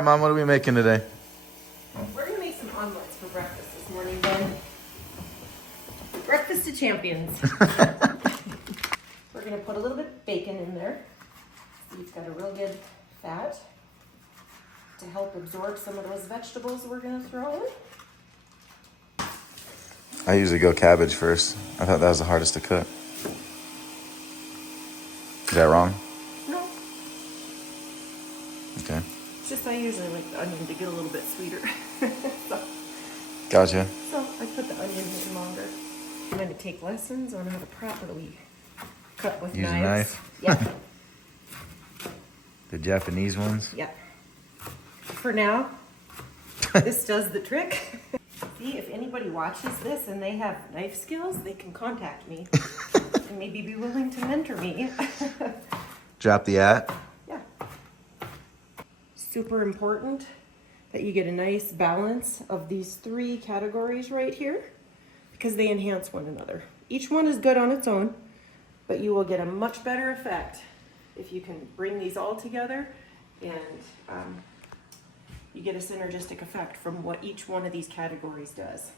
right, Mom, what are we making today? We're gonna make some omelets for breakfast this morning, Ben. Breakfast of champions. We're gonna put a little bit of bacon in there. So it's got a real good fat to help absorb some of those vegetables we're gonna throw in. I usually go cabbage first. I thought that was the hardest to cook. Is that wrong? No, Okay. it's just I usually like the onion to get a little bit sweeter. Gotcha. So I put the onion in longer. I'm gonna take lessons on how to properly cut with Use a knives. knife? Yeah, The Japanese ones? yeah. For now, this does the trick. See, if anybody watches this and they have knife skills, they can contact me and maybe be willing to mentor me. Drop the at. Yeah. Super important that you get a nice balance of these three categories right here because they enhance one another. Each one is good on its own, but you will get a much better effect if you can bring these all together and you get a synergistic effect from what each one of these categories does.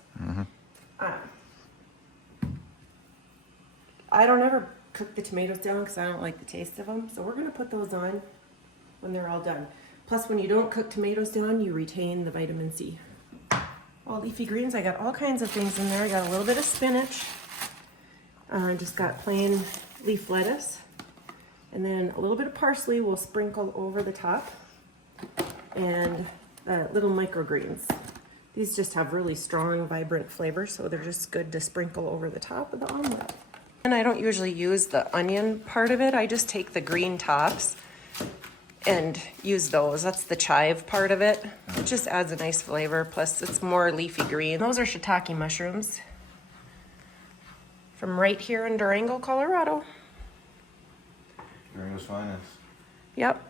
I don't ever cook the tomatoes down because I don't like the taste of them, so we're going to put those on when they're all done. Plus, when you don't cook tomatoes down, you retain the vitamin C. All leafy greens, I got all kinds of things in there. I got a little bit of spinach. Just got plain leaf lettuce. And then a little bit of parsley we'll sprinkle over the top. And little microgreens. These just have really strong, vibrant flavor, so they're just good to sprinkle over the top of the omelet. And I don't usually use the onion part of it. I just take the green tops and use those. That's the chive part of it. It just adds a nice flavor. Plus, it's more leafy green. Those are shiitake mushrooms from right here in Durango, Colorado. Durango's finest. Yep.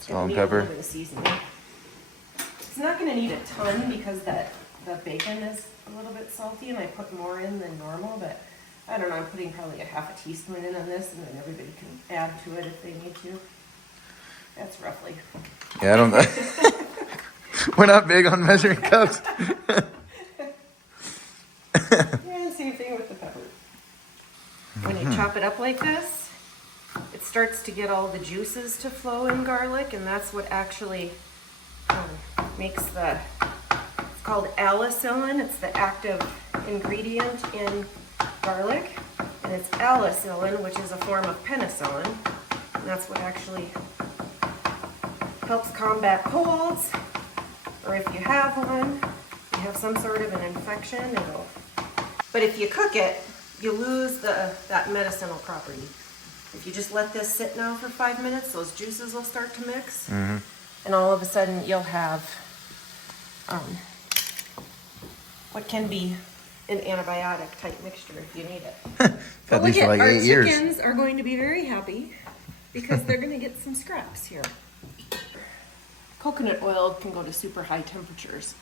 Salt and Need a pepper. little bit of seasoning. It's not going to need a ton because the bacon is a little bit salty, and I put more in than normal. But I don't know. I'm putting probably a half a teaspoon in on this, and then everybody can add to it if they need to. That's roughly. Yeah, I don't. We're not big on measuring cups. Yeah, same thing with the pepper. When you chop it up like this, it starts to get all the juices to flow in garlic, and that's what actually makes it's called alicillin. It's the active ingredient in garlic, and it's alicillin, which is a form of penicillin, and that's what actually helps combat colds, or if you have one, you have some sort of an infection, but if you cook it, you lose that medicinal property. If you just let this sit now for 5 minutes, those juices will start to mix, and all of a sudden you'll have what can be an antibiotic type mixture if you need it. Had these for like our 8 years. chickens are going to be very happy because they're going to get some scraps here. Coconut oil can go to super high temperatures.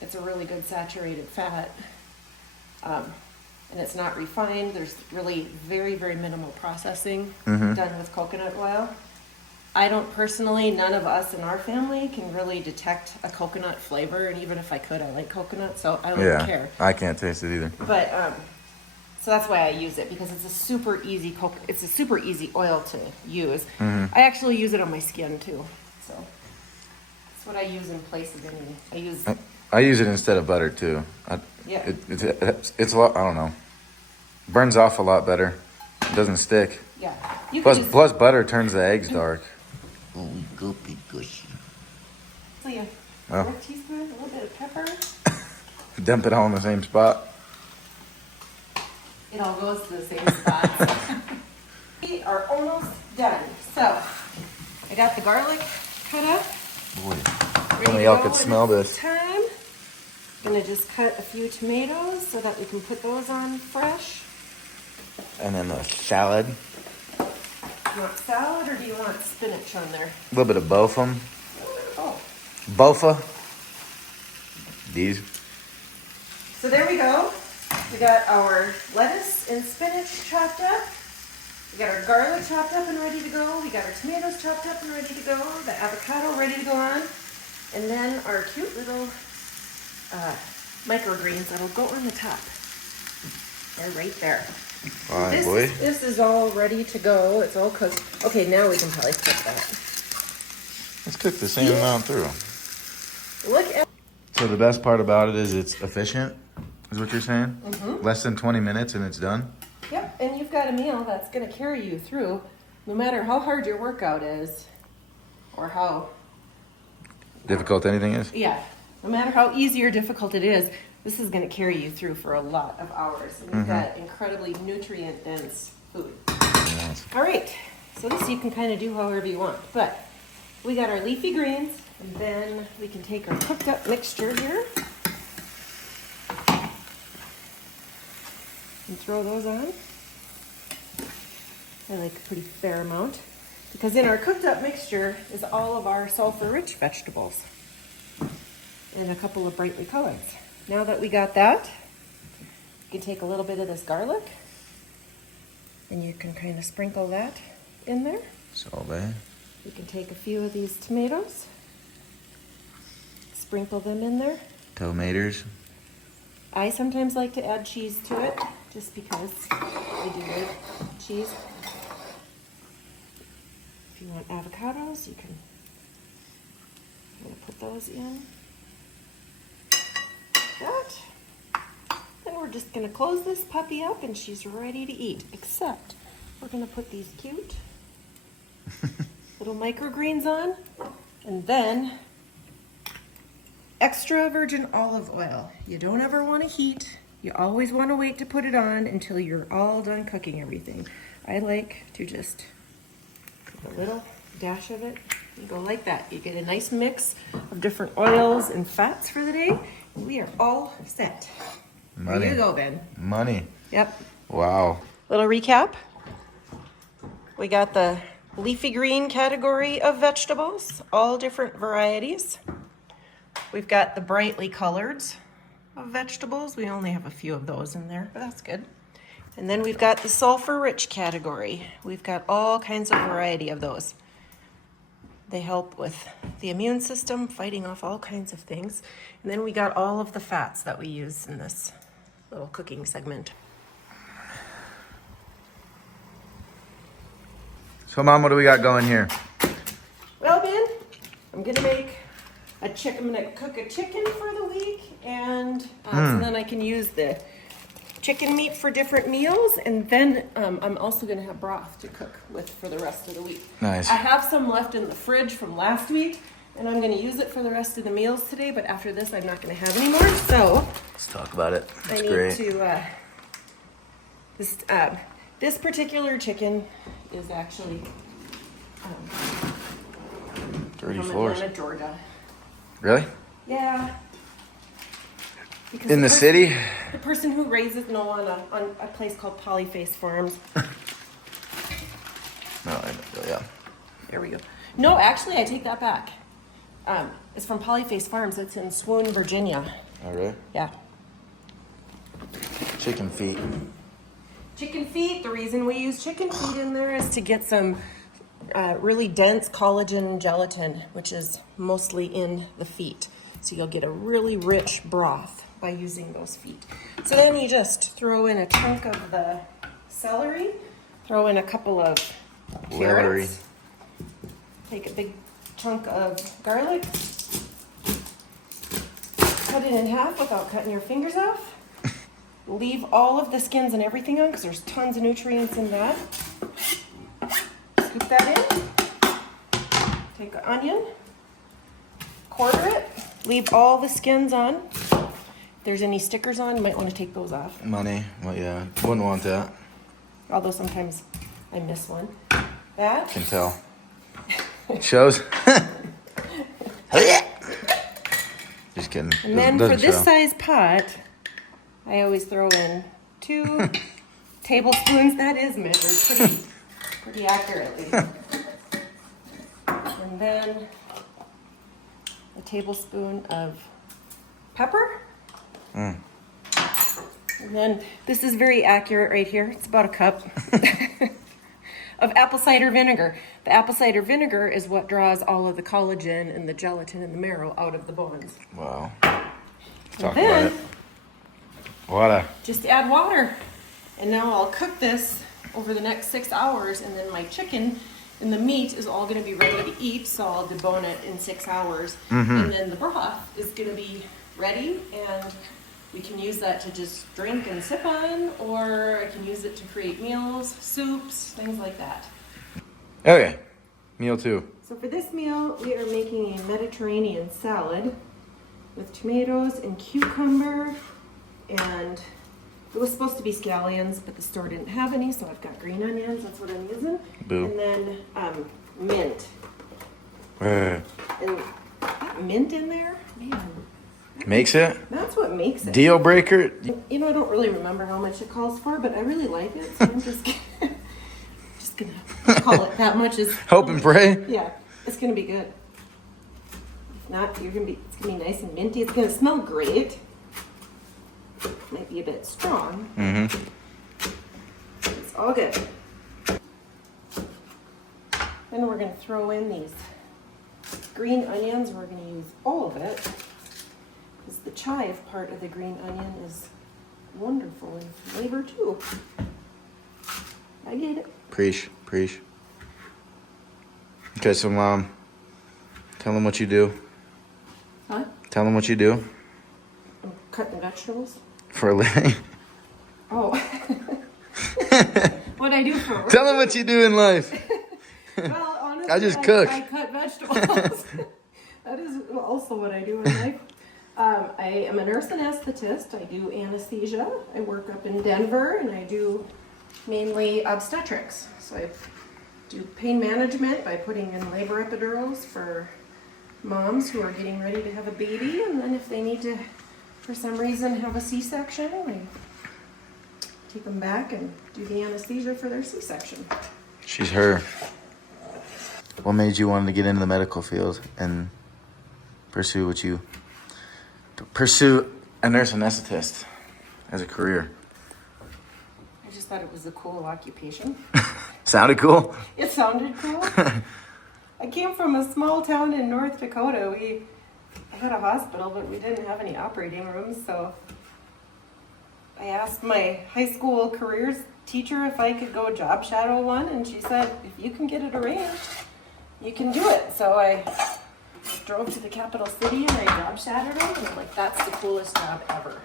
It's a really good saturated fat. And it's not refined. There's really very, very minimal processing done with coconut oil. I don't personally, none of us in our family can really detect a coconut flavor, and even if I could, I like coconut, so I don't care. I can't taste it either. But so that's why I use it, because it's a super easy oil to use. I actually use it on my skin too, so that's what I use in place of any. I use it instead of butter too. Yeah. It's a lot. I don't know. Burns off a lot better. It doesn't stick. Yeah. You can just, Plus butter turns the eggs dark. Oh, goopy gushy. so you Oh. 4 teaspoons, a little bit of pepper. Dump it all in the same spot. It all goes to the same spot. We are almost done. So I got the garlic cut up. Boy, Ready only to y'all go could in smell this. Time. Gonna just cut a few tomatoes so that we can put those on fresh. And then the salad. You want salad or do you want spinach on there? A little bit of both of them. Oh. Bofa. These. So there we go. We got our lettuce and spinach chopped up. We got our garlic chopped up and ready to go. We got our tomatoes chopped up and ready to go. The avocado ready to go on. And then our cute little microgreens that'll go on the top. They're right there. Fine, boy. This is all ready to go. It's all cooked. Okay, now we can probably cook that. Let's cook the same amount through. Look at. So the best part about it is it's efficient, is what you're saying? Mm-hmm. Less than 20 minutes and it's done? Yep, and you've got a meal that's going to carry you through, no matter how hard your workout is, or how. Difficult anything is? Yeah, no matter how easy or difficult it is, this is going to carry you through for a lot of hours. And you've got incredibly nutrient-dense food. Yes. All right, so this you can kind of do however you want, but we got our leafy greens, and then we can take our cooked up mixture here and throw those on. I like a pretty fair amount, because in our cooked up mixture is all of our sulfur-rich vegetables and a couple of brightly colored. Now that we got that, you can take a little bit of this garlic and you can kind of sprinkle that in there. Salve. You can take a few of these tomatoes, sprinkle them in there. Tomatoes. I sometimes like to add cheese to it, just because I do like cheese. If you want avocados, you can put those in. That. Then we're just gonna close this puppy up and she's ready to eat, except we're gonna put these cute little microgreens on, and then extra virgin olive oil. You don't ever want to heat. You always want to wait to put it on until you're all done cooking everything. I like to just put a little dash of it and go like that. You get a nice mix of different oils and fats for the day. We are all set. Money. There you go, Ben. Money. Yep. Wow. Little recap. We got the leafy green category of vegetables, all different varieties. We've got the brightly colored of vegetables. We only have a few of those in there, but that's good. And then we've got the sulfur-rich category. We've got all kinds of variety of those. They help with the immune system, fighting off all kinds of things. And then we got all of the fats that we use in this little cooking segment. So, Mom, what do we got going here? Well, Ben, I'm gonna cook a chicken for the week, and so then I can use the chicken meat for different meals, and then I'm also gonna have broth to cook with for the rest of the week. Nice. I have some left in the fridge from last week, and I'm gonna use it for the rest of the meals today, but after this I'm not gonna have any more, so Let's talk about it. That's I need great. to, this particular chicken is actually Dirty from floors. Atlanta, Georgia. Really? Yeah. Because In the person- city? The person who raises on a place called Polyface Farms. No, yeah. There we go. No, actually, I take that back. It's from Polyface Farms. It's in Swoon, Virginia. All right. Yeah. Chicken feet. Chicken feet. The reason we use chicken feet in there is to get some really dense collagen gelatin, which is mostly in the feet. So you'll get a really rich broth by using those feet. So then you just throw in a chunk of the celery, throw in a couple of Celery. carrots, take a big chunk of garlic, cut it in half without cutting your fingers off. Leave all of the skins and everything on because there's tons of nutrients in that. Scoop that in. Take an onion, quarter it, leave all the skins on. If there's any stickers on, you might want to take those off. Money. Well, yeah. Wouldn't want that. Although sometimes I miss one. That. Can tell. Shows. Just kidding. And then Doesn't for this show. size pot, I always throw in 2 tablespoons. That is measured pretty accurately. And then a tablespoon of pepper. And then this is very accurate right here. It's about a cup. of apple cider vinegar. The apple cider vinegar is what draws all of the collagen and the gelatin and the marrow out of the bones. Wow. And Talk then, about it. What just add water. And now I'll cook this over the next 6 hours, and then my chicken and the meat is all gonna be ready to eat, so I'll debone it in 6 hours. And then the broth is gonna be ready, and we can use that to just drink and sip on, or I can use it to create meals, soups, things like that. Okay. Meal 2. So for this meal, we are making a Mediterranean salad with tomatoes and cucumber, and it was supposed to be scallions, but the store didn't have any, so I've got green onions, that's what I'm using. Boo. And then mint. Uh, And that mint in there, man, Makes it? that's what makes it. Deal breaker? You know, I don't really remember how much it calls for, but I really like it, so I'm just gonna call it that much. Is Hope and pray? Yeah, it's gonna be good. If not, it's gonna be nice and minty. It's gonna smell great. Might be a bit strong. Mm-hmm. It's all good. Then we're gonna throw in these green onions. We're gonna use all of it, because the chive part of the green onion is wonderful in flavor too. I get it. Preach. Okay, so Mom, tell them what you do. Huh? Tell them what you do I'm cutting vegetables. for a living. Oh. What I do for work? Tell them what you do in life. Well, honestly, I just cook. I cut vegetables. That is also what I do in life. I am a nurse anesthetist. I do anesthesia. I work up in Denver, and I do mainly obstetrics. So I do pain management by putting in labor epidurals for moms who are getting ready to have a baby, and then if they need to, for some reason, have a C-section, we take them back and do the anesthesia for their C-section. She's her. What made you want to get into the medical field and pursue a nurse anesthetist as a career? I just thought it was a cool occupation. Sounded cool? It sounded cool. I came from a small town in North Dakota. We had a hospital, but we didn't have any operating rooms, so I asked my high school careers teacher if I could go job shadow one, and she said, if you can get it arranged, you can do it. So I drove to the capital city and I job shadowed them, and I'm like, that's the coolest job ever.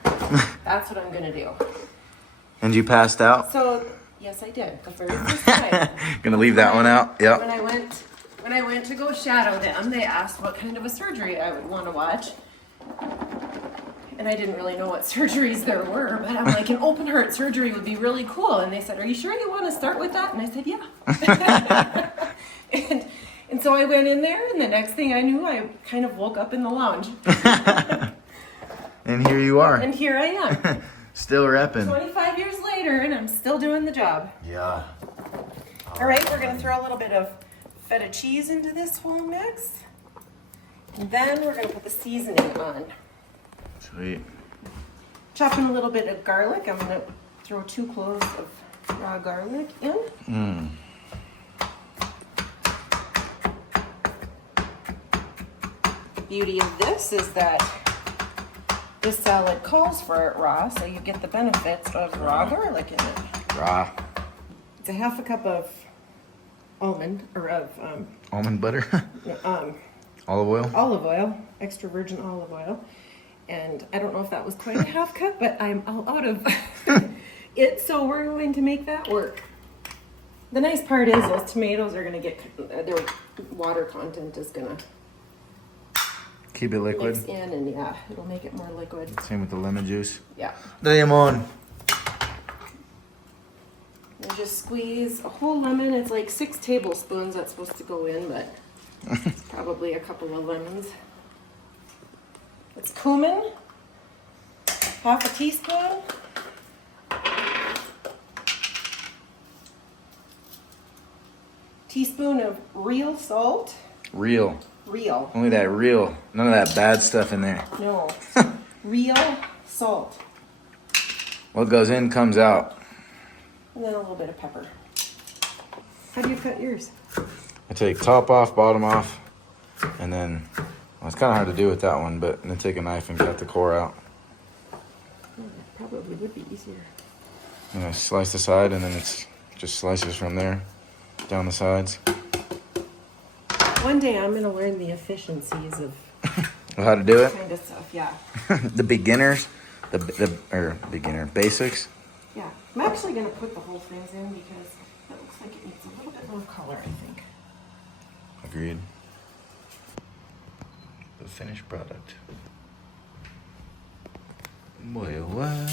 That's what I'm gonna do. And you passed out? So, yes, I did, the very first time. Gonna leave that one out? Yep. When I went to go shadow them, they asked what kind of a surgery I would want to watch. And I didn't really know what surgeries there were, but I'm like, an open heart surgery would be really cool. And they said, are you sure you want to start with that? And I said, yeah. and so I went in there, and the next thing I knew, I kind of woke up in the lounge. And here you are. And here I am, Still repping. 25 years later, and I'm still doing the job. Yeah. All right, we're gonna throw a little bit of feta cheese into this whole mix. And then we're gonna put the seasoning on. Sweet. Chopping a little bit of garlic. I'm gonna throw 2 cloves of raw garlic in. Mmm. The beauty of this is that this salad calls for it raw, so you get the benefits of raw garlic in it. Raw. It's a half a cup of almond, or of Almond butter. Olive oil. olive oil, extra virgin olive oil. And I don't know if that was quite a half cup, but I'm all out of it, so we're going to make that work. The nice part is those tomatoes are going to get, their water content is going to Keep it liquid. mix in, and yeah, it'll make it more liquid. Same with the lemon juice. Yeah. Lemon. And just squeeze a whole lemon. It's like 6 tablespoons that's supposed to go in, but it's probably a couple of lemons. It's cumin, half a teaspoon. Teaspoon of real salt. Real. Real. Only that real. None of that bad stuff in there. No. Real salt. What goes in comes out. And then a little bit of pepper. How do you cut yours? I take top off, bottom off, and then, well, it's kind of hard to do with that one, but then take a knife and cut the core out. Oh, that probably would be easier. And I slice the side, and then it's just slices from there down the sides. One day I'm gonna learn the efficiencies of How to do it? kind of stuff. Yeah, The beginners, beginner basics. yeah. I'm actually gonna put the whole things in because it looks like it needs a little bit more color. I think. Agreed. The finished product. Boy, what?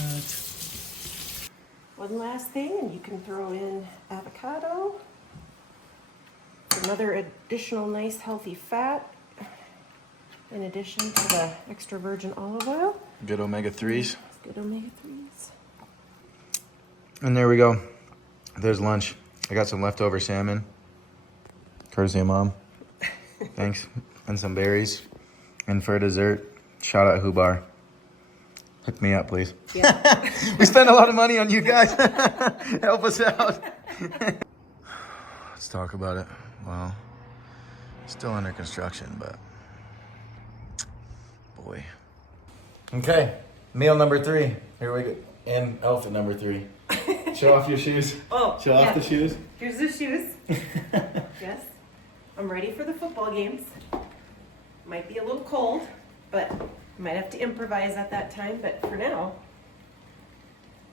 One last thing, and you can throw in avocado. Another additional nice healthy fat in addition to the extra virgin olive oil. Good omega-3s. Good omega-3s. And there we go. There's lunch. I got some leftover salmon. Courtesy of Mom. Thanks. And some berries. And for dessert, shout out Hubar. Hook me up, please. Yeah. We spend a lot of money on you guys. Help us out. Let's talk about it. Well, still under construction, but boy. Okay, meal number 3. Here we go. And outfit number 3. Show off your shoes. Oh, Show off the shoes. Here's the shoes. Yes. I'm ready for the football games. Might be a little cold, but might have to improvise at that time. But for now,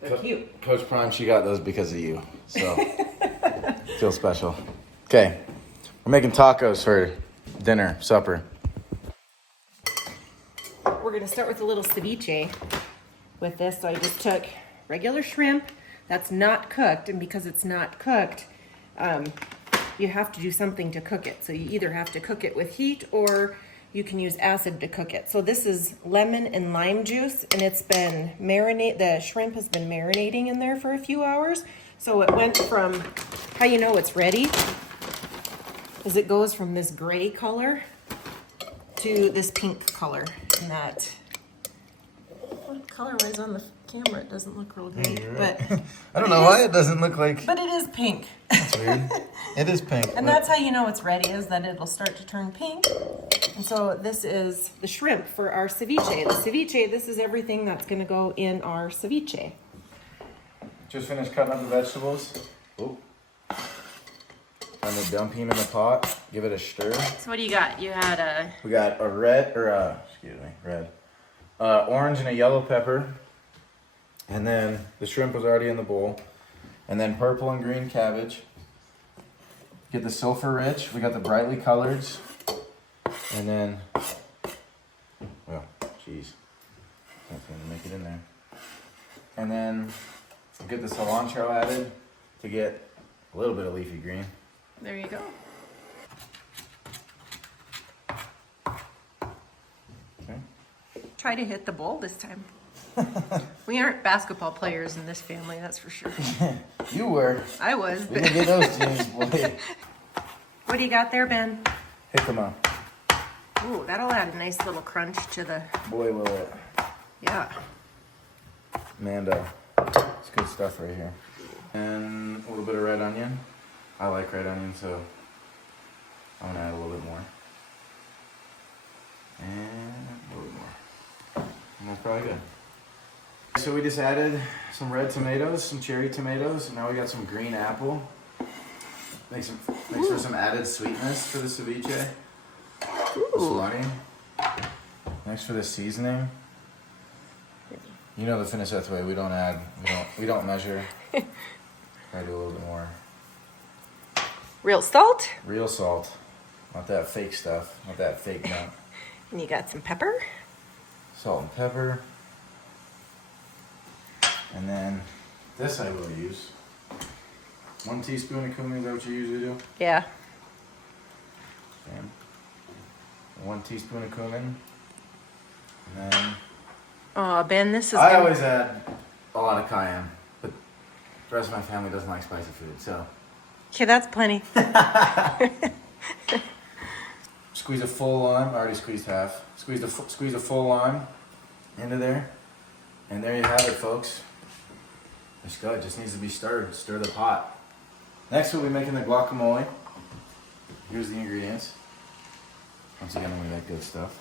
they're cute. Coach Prime, she got those because of you. So, feel special. Okay, we're making tacos for dinner, supper. We're gonna start with a little ceviche with this. So I just took regular shrimp that's not cooked, and because it's not cooked, you have to do something to cook it. So you either have to cook it with heat or you can use acid to cook it. So this is lemon and lime juice, and it's been the shrimp has been marinating in there for a few hours. So it went from, how you know it's ready, is it goes from this gray color to this pink color. And that, color-wise on the camera, it doesn't look real great, but I don't know why it doesn't look like. but it is pink. It's weird. It is pink. And that's how you know it's ready, is that it'll start to turn pink. And so this is the shrimp for our ceviche. The ceviche, this is everything that's going to go in our ceviche. Just finished cutting up the vegetables. Oh. I'm gonna dump him in the pot. Give it a stir. So what do you got? You had a... We got a red, orange and a yellow pepper. And then the shrimp was already in the bowl. And then purple and green cabbage. Get the sulfur rich. We got the brightly coloreds. And then, well, geez. Can't seem to make it in there. And then we'll get the cilantro added to get a little bit of leafy green. There you go. Okay. Try to hit the bowl this time. We aren't basketball players in this family, that's for sure. You were. I was. We can get those jeans, boy. What do you got there, Ben? Jicama. Ooh, that'll add a nice little crunch to the... Boy, will it. Yeah. Amanda. It's good stuff right here. And a little bit of red onion. I like red onion, so I'm gonna add a little bit more. And a little bit more. And that's probably good. So we just added some red tomatoes, some cherry tomatoes, and now we got some green apple. Makes for some added sweetness for the ceviche. Salami. Next for the seasoning. You know the Finiseth way. We don't add. We don't measure. Try to do a little bit more. Real salt. Real salt. Not that fake stuff. Not that fake nut. And you got some pepper. Salt and pepper. And then this I will use. 1 teaspoon of cumin, is that what you usually do? Yeah. Okay. 1 teaspoon of cumin. And then Oh, Ben, this is I gonna... always add a lot of cayenne, but the rest of my family doesn't like spicy food, so. Okay, that's plenty. Squeeze a full lime. I already squeezed half. Squeeze a full lime into there, and there you have it, folks. It's good. It just needs to be stirred. Stir the pot. Next we'll be making the guacamole. Here's the ingredients. Once again, we like good stuff.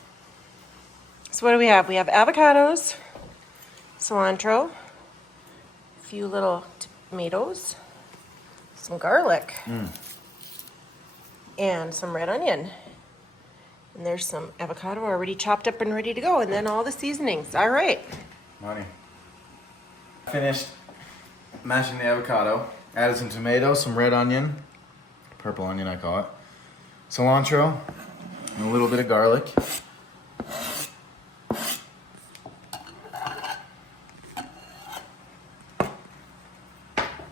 So what do we have? We have avocados, cilantro, a few little tomatoes, some garlic, and some red onion. And there's some avocado already chopped up and ready to go. And then all the seasonings. All right. Money. Finished mashing the avocado. Added some tomatoes, some red onion, purple onion I call it, cilantro, and a little bit of garlic.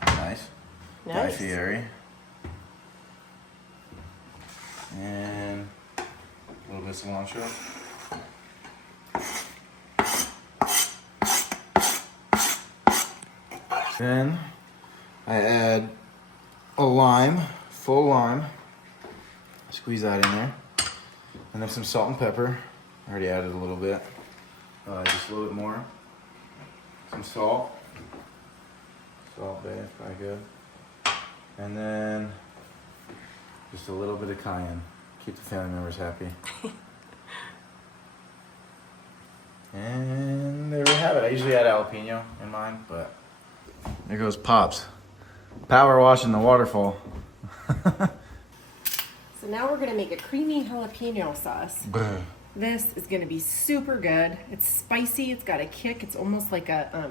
Nice. Guy Nice. Fieri. And a little bit of cilantro. Then I add a lime, full lime. Squeeze that in there. And then some salt and pepper. I already added a little bit. Just a little bit more. Some salt. Salt Bay is probably good. And then just a little bit of cayenne. Keep the family members happy. And there we have it. I usually add jalapeno in mine, but there goes Pops. Power washing the waterfall. So now we're gonna make a creamy jalapeno sauce. Brr. This is gonna be super good. It's spicy, it's got a kick. It's almost like a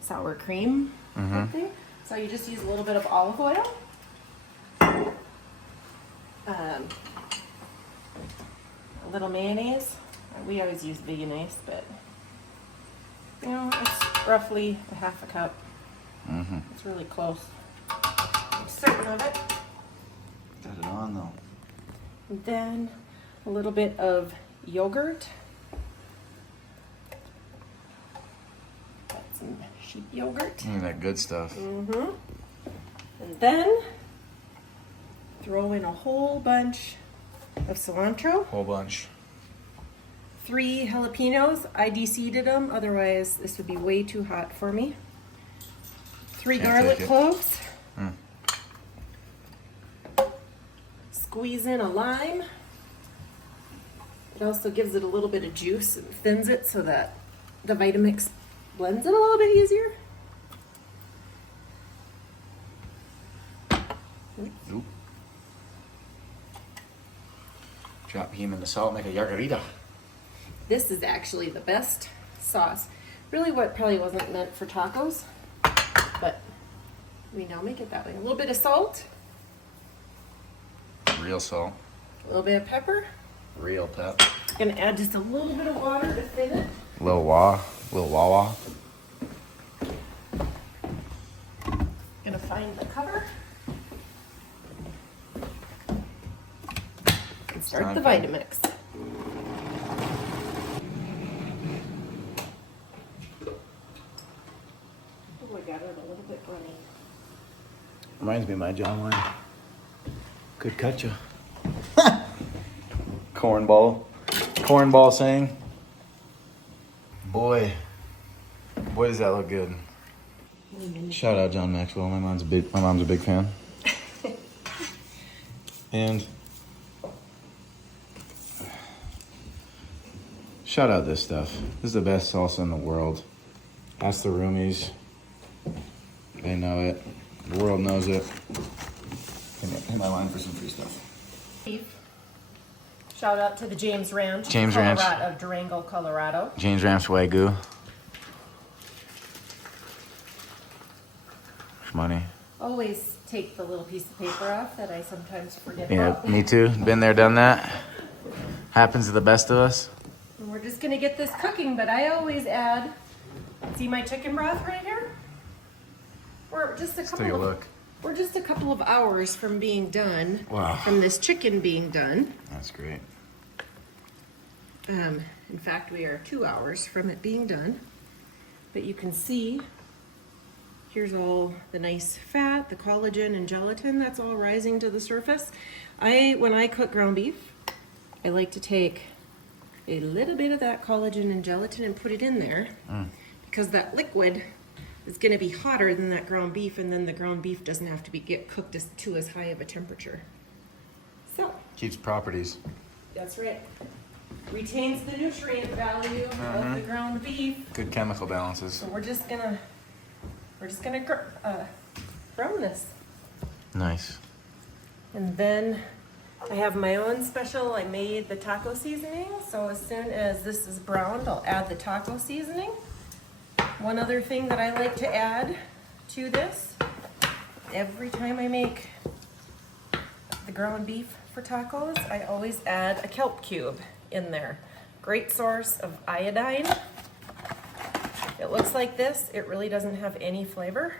sour cream type thing. So you just use a little bit of olive oil. A little mayonnaise. We always use veganese, but you know, it's roughly a half a cup. It's really close. I'm certain of it. Got it on though. And then a little bit of yogurt. Got some sheep yogurt. That good stuff. And then throw in a whole bunch of cilantro. Whole bunch. 3 jalapenos. I de-seeded them, otherwise this would be way too hot for me. 3 Can't garlic take it. cloves. Squeeze in a lime. It also gives it a little bit of juice and thins it so that the Vitamix blends it a little bit easier. Oop. Drop him in the salt, make a margarita. This is actually the best sauce. Really what probably wasn't meant for tacos, but we now make it that way. A little bit of salt, Real salt. a little bit of pepper. Real pep. Gonna add just a little bit of water to thin it. Little wawa. Gonna find the cover. And start time the for- Vitamix. Oh, I got it a little bit runny. Reminds me of my John Wayne. Could cut you. Cornball saying. Boy, does that look good. Shout out John Maxwell. My mom's a big fan. And shout out this stuff. This is the best salsa in the world. Ask the roomies. They know it. The world knows it. Hit my line for some free stuff. Shout out to the James Ranch. James Ranch. Of Durango, Colorado. James Ram's Wagyu. Money. Always take the little piece of paper off that I sometimes forget Yeah, about. me too. Been there, done that. Happens to the best of us. And we're just gonna get this cooking, but I always add, see my chicken broth right here? We're just a Take a look. We're just a couple of hours from being done. Wow. From this chicken being done. That's great. In fact, we are 2 hours from it being done. But you can see, here's all the nice fat, the collagen and gelatin that's all rising to the surface. When I cook ground beef, I like to take a little bit of that collagen and gelatin and put it in there because that liquid is going to be hotter than that ground beef, and then the ground beef doesn't have to get cooked to as high of a temperature. So Keeps properties. that's right. Retains the nutrient value of the ground beef. Good chemical balances. So we're just gonna brown this. Nice. And then I have my own special, I made the taco seasoning. So as soon as this is browned, I'll add the taco seasoning. One other thing that I like to add to this, every time I make the ground beef for tacos, I always add a kelp cube in there. Great source of iodine. It looks like this. It really doesn't have any flavor,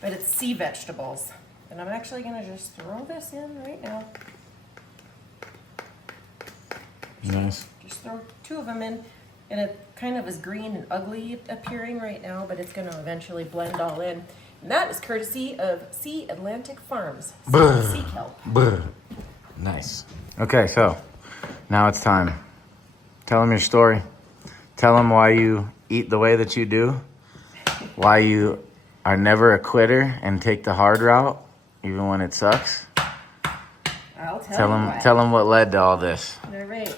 but it's sea vegetables. And I'm actually gonna just throw this in right now. Nice. Just throw 2 of them in, and it kind of is green and ugly appearing right now, but it's gonna eventually blend all in. And that is courtesy of Sea Atlantic Farms. Sea kelp. Nice. Okay, so now it's time. Tell them your story. Tell them why you eat the way that you do. Why you are never a quitter and take the hard route, even when it sucks. I'll tell you why. Tell them what led to all this. All right.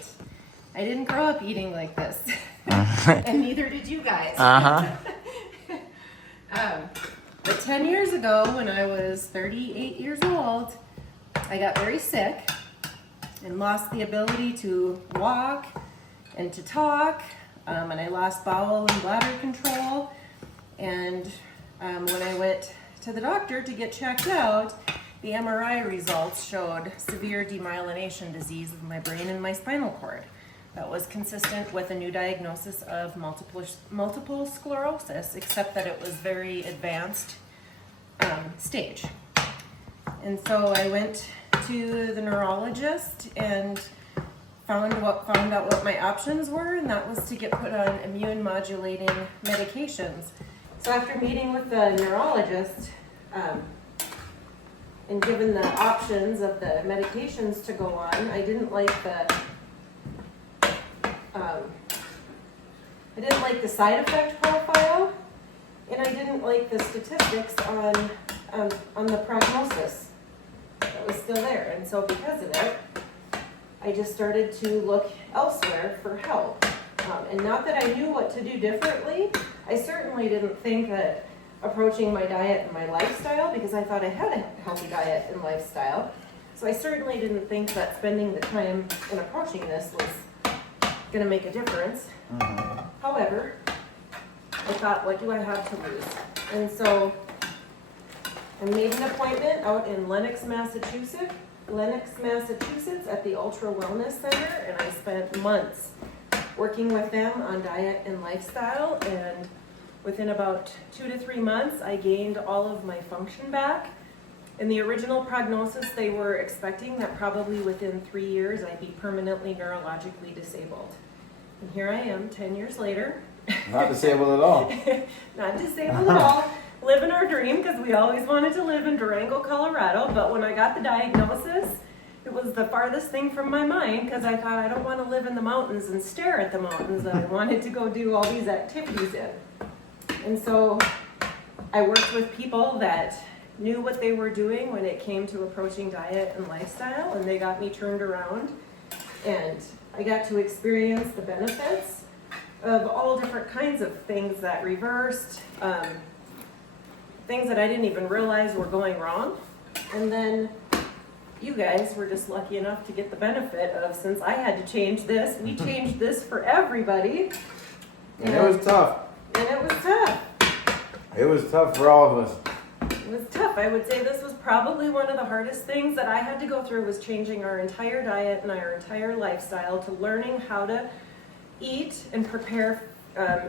I didn't grow up eating like this. And neither did you guys. But 10 years ago, when I was 38 years old, I got very sick and lost the ability to walk and to talk. And I lost bowel and bladder control. And when I went to the doctor to get checked out, the MRI results showed severe demyelination disease of my brain and my spinal cord. That was consistent with a new diagnosis of multiple sclerosis, except that it was very advanced stage. And so I went to the neurologist and found out what my options were, and that was to get put on immune modulating medications. So after meeting with the neurologist and given the options of the medications to go on, I didn't like the side effect profile, and I didn't like the statistics on the prognosis that was still there. And so because of it, I just started to look elsewhere for help. And not that I knew what to do differently, I certainly didn't think that approaching my diet and my lifestyle, because I thought I had a healthy diet and lifestyle, so I certainly didn't think that spending the time in approaching this was going to make a difference. However, I thought, what do I have to lose? And so I made an appointment out in Lenox, Massachusetts at the Ultra Wellness Center, and I spent months working with them on diet and lifestyle, and within about 2 to 3 months, I gained all of my function back. In the original prognosis, they were expecting that probably within 3 years, I'd be permanently neurologically disabled. And here I am, 10 years later. Not disabled at all. Not disabled at all. Living our dream, because we always wanted to live in Durango, Colorado. But when I got the diagnosis, it was the farthest thing from my mind, because I thought I don't want to live in the mountains and stare at the mountains. I wanted to go do all these activities in. And so I worked with people that knew what they were doing when it came to approaching diet and lifestyle, and they got me turned around. And I got to experience the benefits of all different kinds of things that reversed, things that I didn't even realize were going wrong. And then you guys were just lucky enough to get the benefit of, since I had to change this, we changed this for everybody. And it was tough. And it was tough. It was tough for all of us. It was tough. I would say this was probably one of the hardest things that I had to go through, was changing our entire diet and our entire lifestyle to learning how to eat and prepare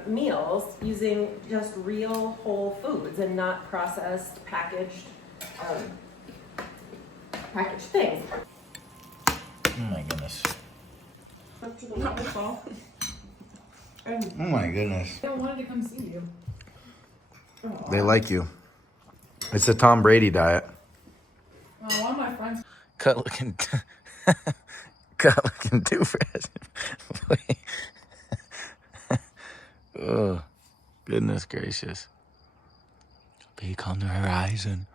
meals using just real whole foods and not processed, packaged things. Oh my goodness. Up to the waterfall. And Oh my goodness. they wanted to come see you. Oh, They like you. It's the Tom Brady diet. well, one of my friends. Cut looking too fresh. Ugh. Goodness gracious. Peek on the horizon.